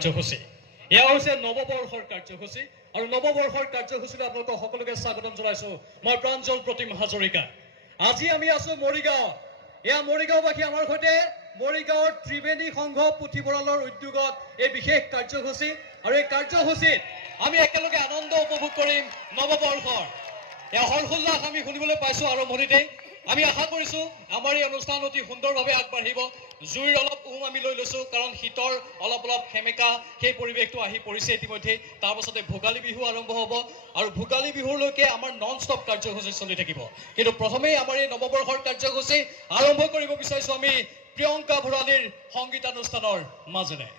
কাৰ্যসূচী এয়া হৈছে নৱবৰ্ষৰ কাৰ্যসূচী আৰু নৱবৰ্ষৰ কাৰ্যসূচীত আপোনালোকক সকলোকে স্বাগতম জনাইছো মই প্ৰাঞ্জল প্ৰতিম হাজৰিকা আজি আমি আছো মৰিগাঁও এয়া মৰিগাঁওবাসী আমাৰ সৈতে মৰিগাঁৱৰ ত্ৰিবেণী সংঘ পুথিভঁৰালৰ উদ্যোগত এই বিশেষ কাৰ্যসূচী আৰু এই কাৰ্যসূচীত আমি একেলগে আনন্দ উপভোগ কৰিম নৱবৰ্ষৰ এয়া হৰহুল্লাস আমি শুনিবলৈ পাইছো আৰম্ভণিতেই আমি আশা কৰিছো আমাৰ এই অনুষ্ঠান অতি সুন্দৰভাৱে আগবাঢ়িব জুইৰ অলপ আমি লৈ লৈছো কাৰণ শীতৰ অলপ সেমেকা সেই পৰিৱেশটো আহি পৰিছে ইতিমধ্যে তাৰ পাছতে ভোগালী বিহু আৰম্ভ হ'ব আৰু ভোগালী বিহুলৈকে আমাৰ নন ষ্টপ কাৰ্যসূচী চলি থাকিব কিন্তু প্ৰথমেই আমাৰ এই নৱবৰ্ষৰ কাৰ্যসূচী আৰম্ভ কৰিব বিচাৰিছো আমি প্ৰিয়ংকা ভৰালীৰ সংগীতানুষ্ঠানৰ মাজেৰে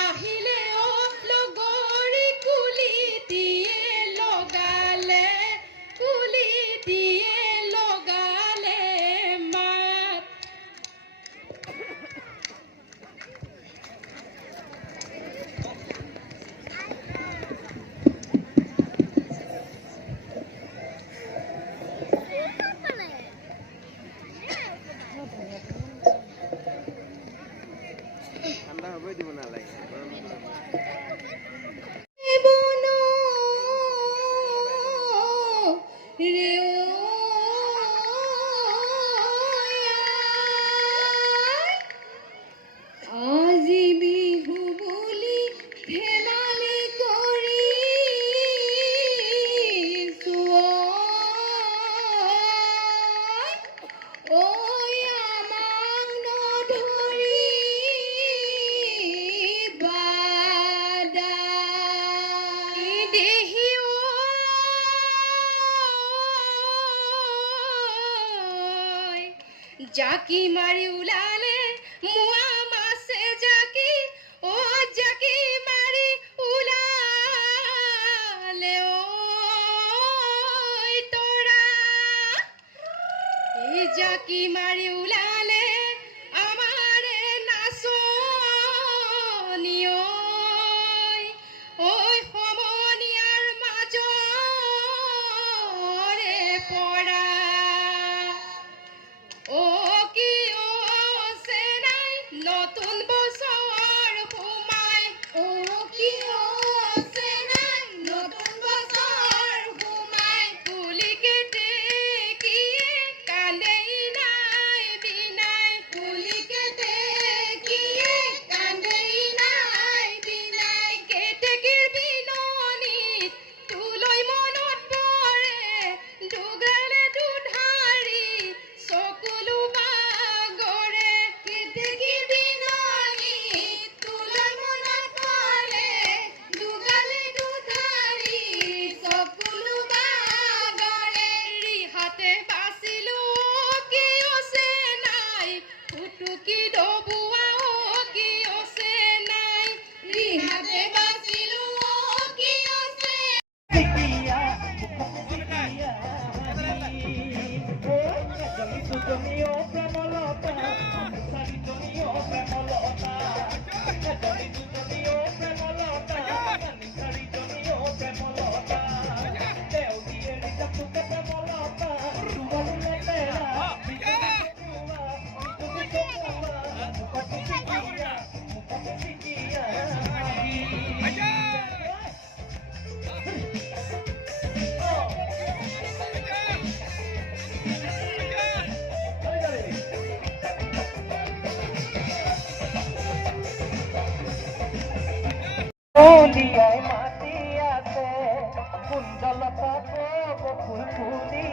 আহিলে লগৰী কুলিতি জাকি মাৰি ওলালে মুৱা মাছে জাকি জাকি মাৰি ওলালে তৰা এই জাকি মাৰি ওলালে আমাৰে নাচনি ঐ সমনীয়াৰ মাজৰে পৰা কি আছে নাই নতুন বছৰ সোমাই কি আছে নাই নতুন বছৰ সোমাই কুলি কেতেকীয়ে কান্দেই নাই বিনাই কুলি কেতেকীয়ে কান্দেই নাই বিনাই কেতেকীৰ বিননিত তোলৈ মনত পৰে দুগালে দুধাৰি চকুলো বাগৰে কেতেকীৰ বিননিত তোলৈ মনত পৰে দুগালে দুধাৰি চকুলো বাগৰে ৰিহাতে বাচিলো কি আছে নাই ফুটুকি ডবোৱা কি আছে নাই ৰিহাতে বাচিলো কি আছে ফুলিয়াই মাতি আছে কুঞ্জলতা ফুল ফুলি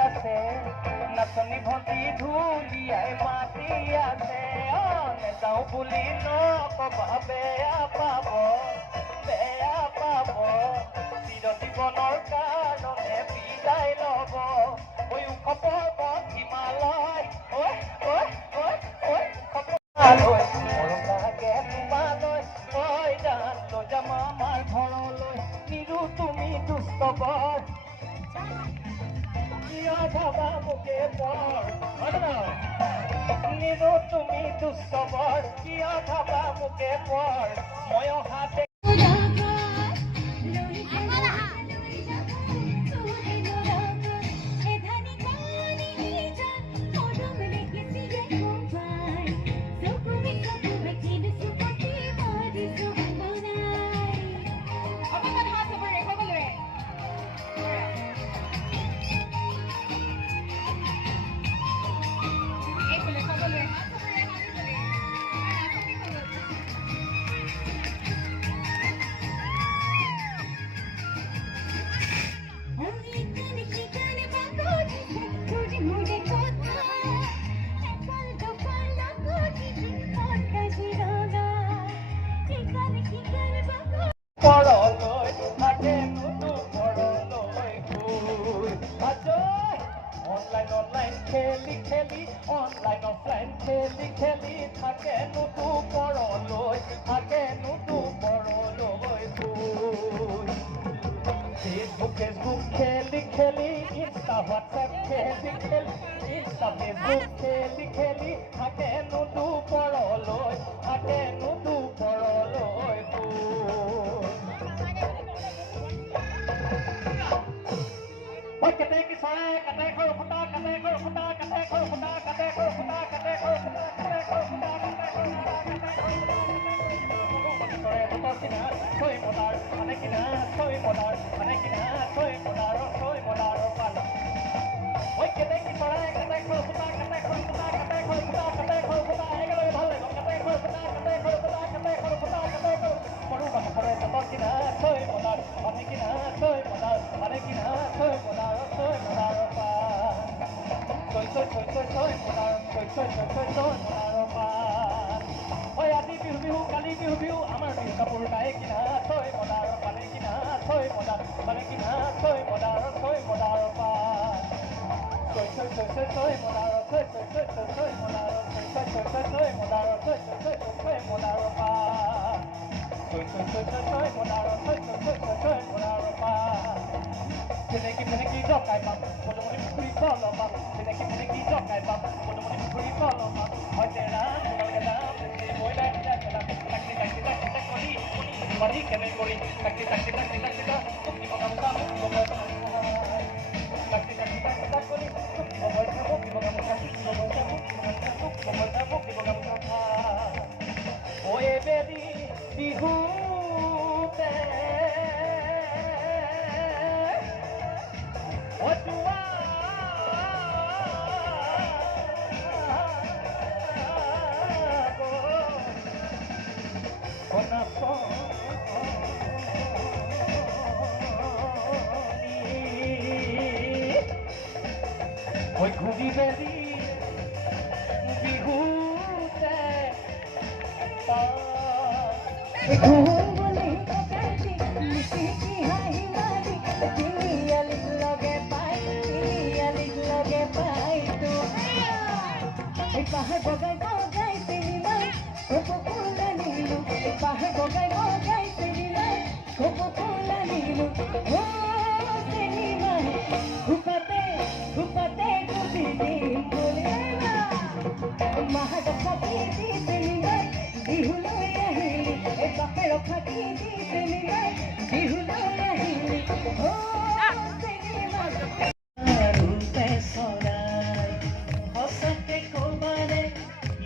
আছে নাচনি ভণ্টি ধুলিয়াই মাতি আছে নেযাওঁ বুলি নকবা বেয়া পাব চিৰজীৱনৰ কাৰণে বিদায় ল'ব ঐ ওখ পৰ্বত হিমালয় আমাৰ ঘৰলৈ নিৰু তুমি দুষ্টবৰ ভাবা মোকে পৰ নিৰু তুমি দুষ্টবৰ কিয় ভাবা মোকে পৰ মই অহাতে অনলাইন অফলাইন খেলি থাকে নুতু পৰলৈ ফেচবুক খেলি ইনষ্টা হোৱাটছএপ খেলি ফেচবুক খেলি থাকে নুতু পৰলৈ কেতেকী চৰাই কাটে খৰ ফুটা আজি বিহু কালি বিহু আমাৰ বিহু কাপোৰ গায়ে কিনা থৈ মদাৰ পালে কিনা থৈ মদাৰ পালে কিনা থৈ মদাৰ পা Hoy cubí bebi bihute ঘুমলি কাটি মিষ্টি হাহি মারি তিনিয়ালিক লগে পাই তো এই পাহাড় বগাই বগাই পেরিলাই কোকো কোলা নিলু এই পাহাড় বগাই বগাই পেরিলাই কোকো কোলা নিলু ও পেরিলাই ঘুপাতে ডুবি দিন বলে না মাহাটা খাটি দি পেরিলাই বিহুলৈ আহিলি এই বাপেৰ খাটি দি পেৰিলাই বিহুলৈ আহিলি ও পেৰিলাই ৰূপে চৰাই সঁচাকে কবাৰে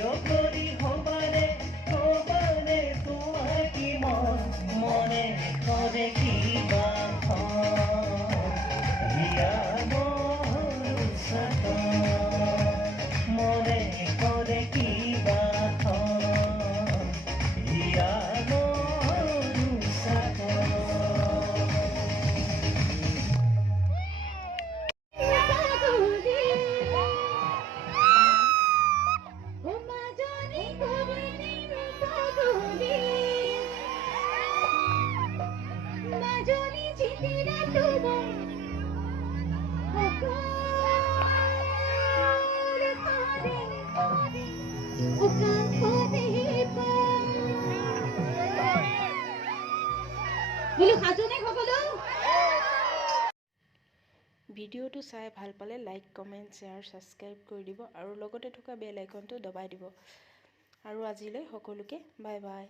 লগৰী হবাৰে তোমাৰ কি মনে কৰে কিবা হিয়া মনে কৰে কিবা হিয়া ভিডিঅ'টো চাই ভাল পালে লাইক কমেণ্ট শ্বেয়াৰ ছাবস্ক্ৰাইব কৰি দিব আৰু লগতে থকা বেল আইকনটো দবাই দিব আৰু আজিলৈ সকলোকে বাই বাই।